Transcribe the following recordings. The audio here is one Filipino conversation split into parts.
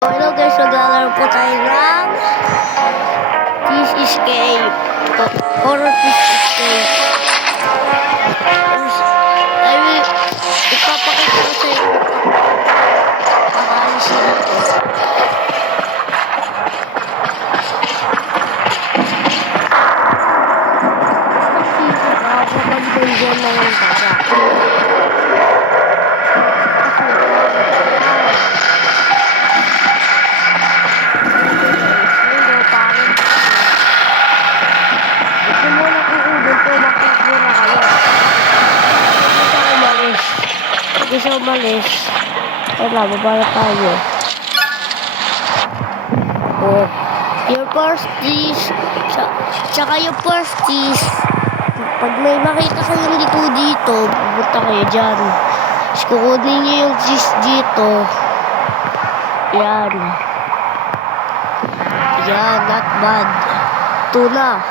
Hello guys, maglalaro po tayo ng Fish Escape. Horror Fish Escape. I will ipapakita ko sa inyo. Pakalisin ito. Nakapapagdan dyan ng para. Isa umalis. Wala, babala tayo. Oh. Your first dish. Tsaka yung first dish. Pag may makita kayong dito, pupunta kayo dyan. Tapos kukunin nyo yung dish dito. Yan. Yan, not bad. Tuna.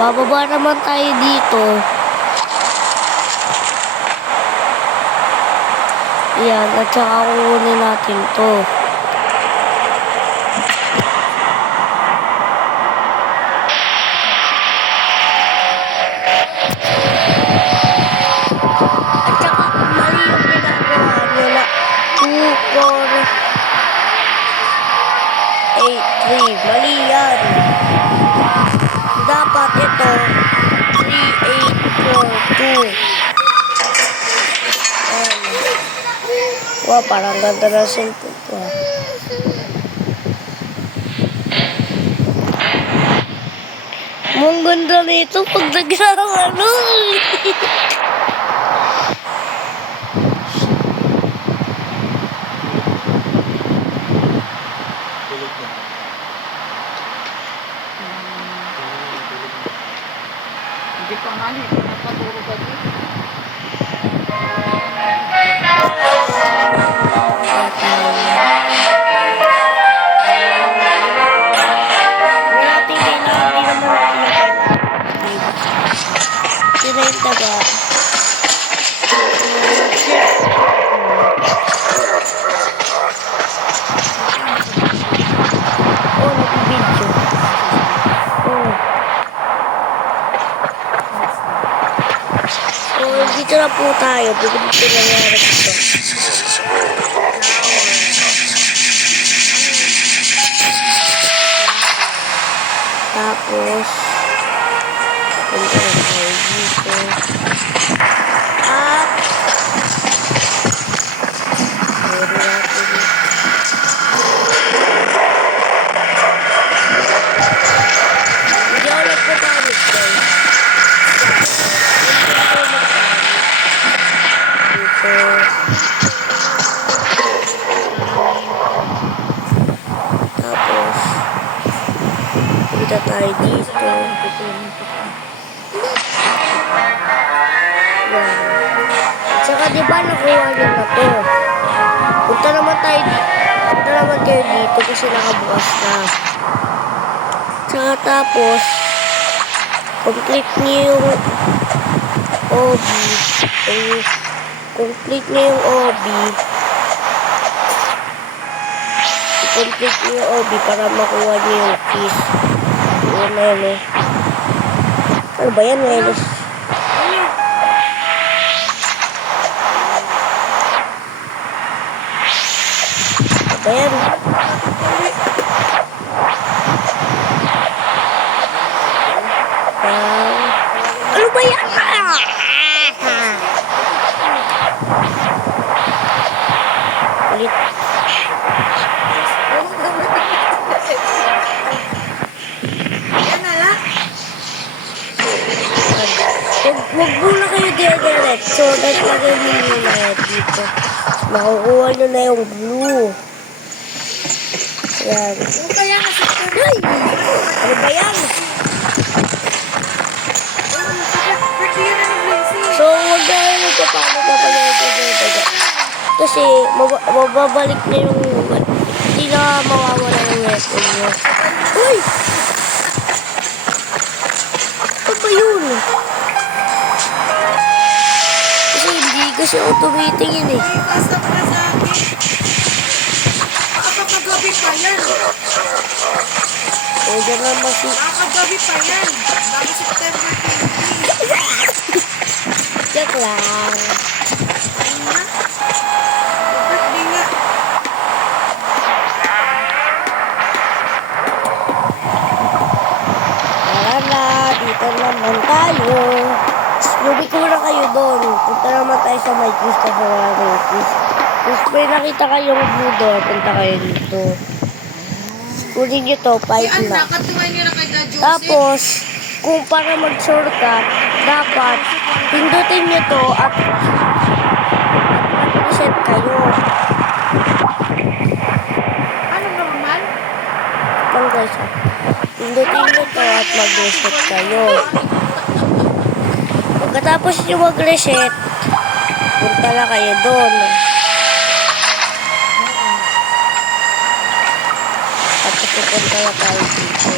Bababa naman tayo dito. Yan, at saka kukunin natin to. At saka mali yung ginagawa nyo na 2, 4, 8, 3. Mali yan. Dapat ito 3, 8, 4, 2. Wah, parang ganda na cellphone ko. Ang ganda nito pag naglalaro. Hindi pa nga nito napaturo ba dito? Dito na po tayo. Dito nangyari ito. Tapos punta na tayo dito. At meron natin hindi ako nagpagamit guys. Tapos punta tayo dito. Yan. Saka diba nakuha nyo na to. Punta naman tayo dito. Punta naman kayo dito kasi nakabukas na. Saka tapos complete nyo yung OB. Complete nyo yung OB. I-complete nyo yung OB para makuha nyo yung keys. Yun na yun eh. Ano ba yan? Melos. Ano ba yan? Ano ba yan? Ulit. Huwag muna kayo direct. So, naglagay mo muna dito. Makukuha nyo na yung blue. Yan. Ay! Ano ba yan? So, huwag na kayo magpapano na pala kasi mababalik na yung hindi na mawawala yung weapon nyo. Uy! Ano ba yun? Kasi hindi kasi ako tumitingin eh. pa yan. O, dyan naman si... Kagabi pa yan. Bago September 20. Joke lang. Ayun na. Birthday nga. Tara na, dito naman tayo. Lubi ko na kayo doon. Punta naman tayo sa may kiss ka sa mga kiss. Tapos may nakita kayong blue door, punta kayo dito. Kunin nyo to, 5 Ay, na. anak, katuway niyo na kay Dad Joseph. Tapos, kung para mag-shortcut, dapat pindutin nyo to at mag-reset kayo. Ano normal? Lang guys, ha? Pindutin nyo to at mag-reset kayo. Pagkatapos nyo mag-reset, punta na kayo doon. Tapos pupunta na tayo dito.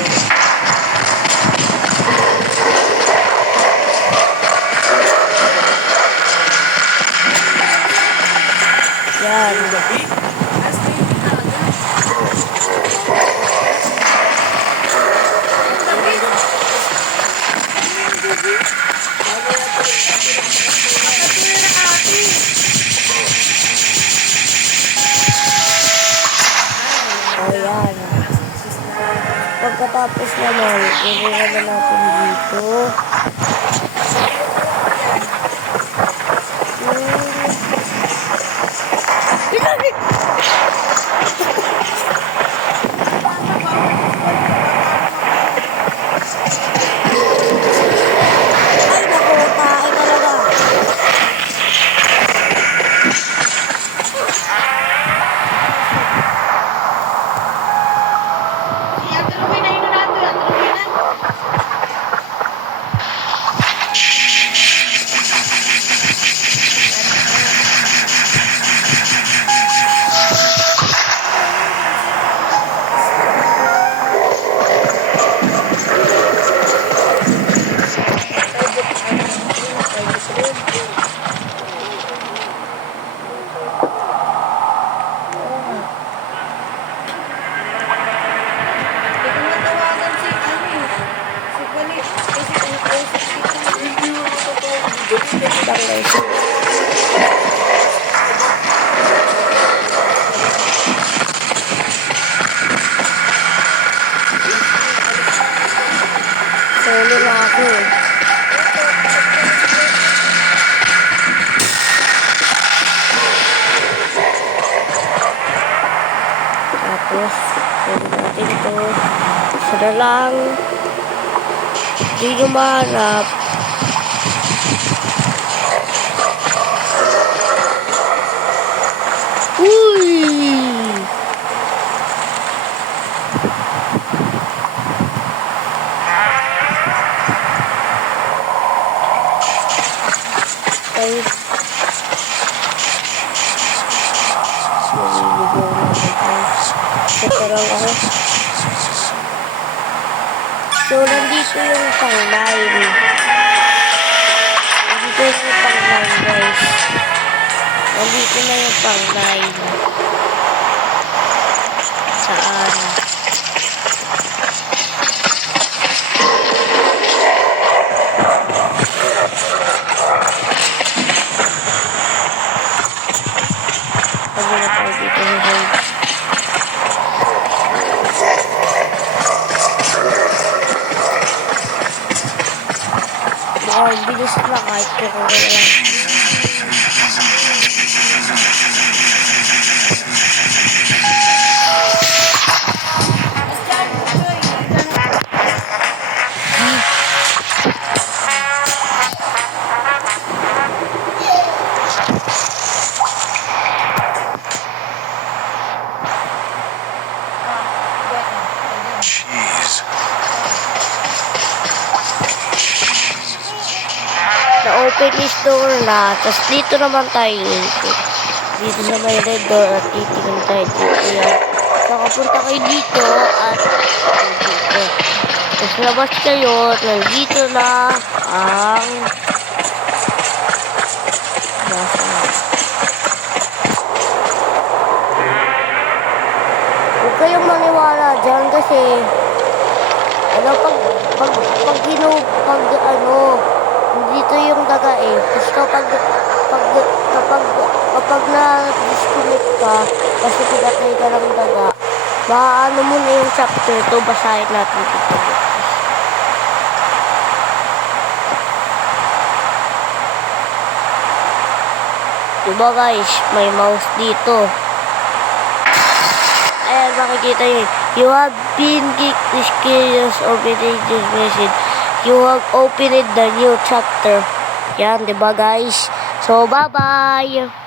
Yan. O yan. Pagkatapos naman, ibuha na natin dito. Ay, naku, tae talaga. Yan, tulungin na yun nato. Yan, tulungin na. Ito natawagan si si Bali. Kasi pinaposit dito. Hindi mo Lang guys. Solo na ako eh. Tapos, pwede natin ito. Isa na lang. Hindi nyo maharap. Uy! Ay. Naliligaw na ako. Ito lang ako. So, nandito yung pang-line. Nandito yung pang-line, guys. Nandito na yung pang-line. Saan? Pagod na tayo dito sa hold. Mukhang bilis na kahit ko lang. Na-open is door na. Tapos dito naman tayo. Dito sa may red door at titignan tayo dito yan. So, kapunta kayo dito at dito. Tapos labas kayo. Nandito na ang nasa. Kung kayong maniwala dyan kasi ano, dito yung daga eh. Tapos kapag na-disconnect ka, kasi pinatay ka ng daga, maano mo na yung chapter 2, basahin natin dito. Diba guys, may mouse dito. Ayan, makikita nyo. You have been geeked this curious opening this message. You have opened the new chapter. Yan, diba guys? So, bye-bye!